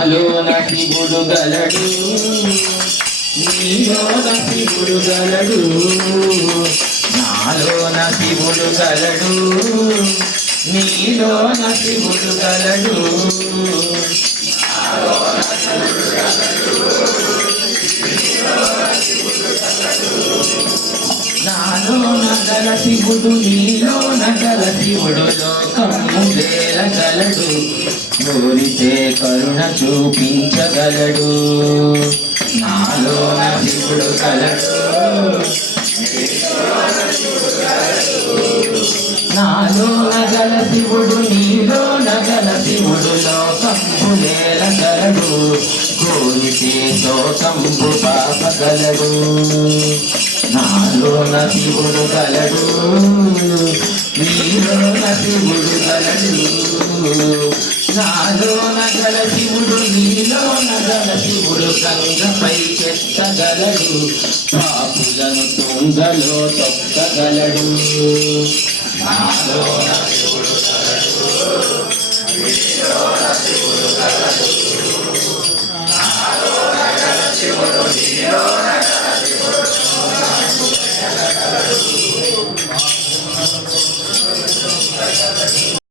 నాలోన శివుడు గలడు నీలోన శివుడు గలడు నాలోన శివుడు గలడు నీలోన శివుడు గలడు నాలోన గల శివుడు నీలోన గల శివుడు లోకము గలడు కోరితే కరుణ చూపించగలడు నాలోన శివుడు గలడు నాలోన గల శివుడు నీలోన గల శివుడు లోకము గలడు కోరితే శోకంబు పాపగలడు నాలోన శివుడు గలడు నీలోన శివుడు గలడు నాలోన గల శివుడు నీలోన గల శివుడు గంగపై చెత్తగలడు పాపులను తుంగలో తొక్కగలడు నాలోన శివుడు గలడు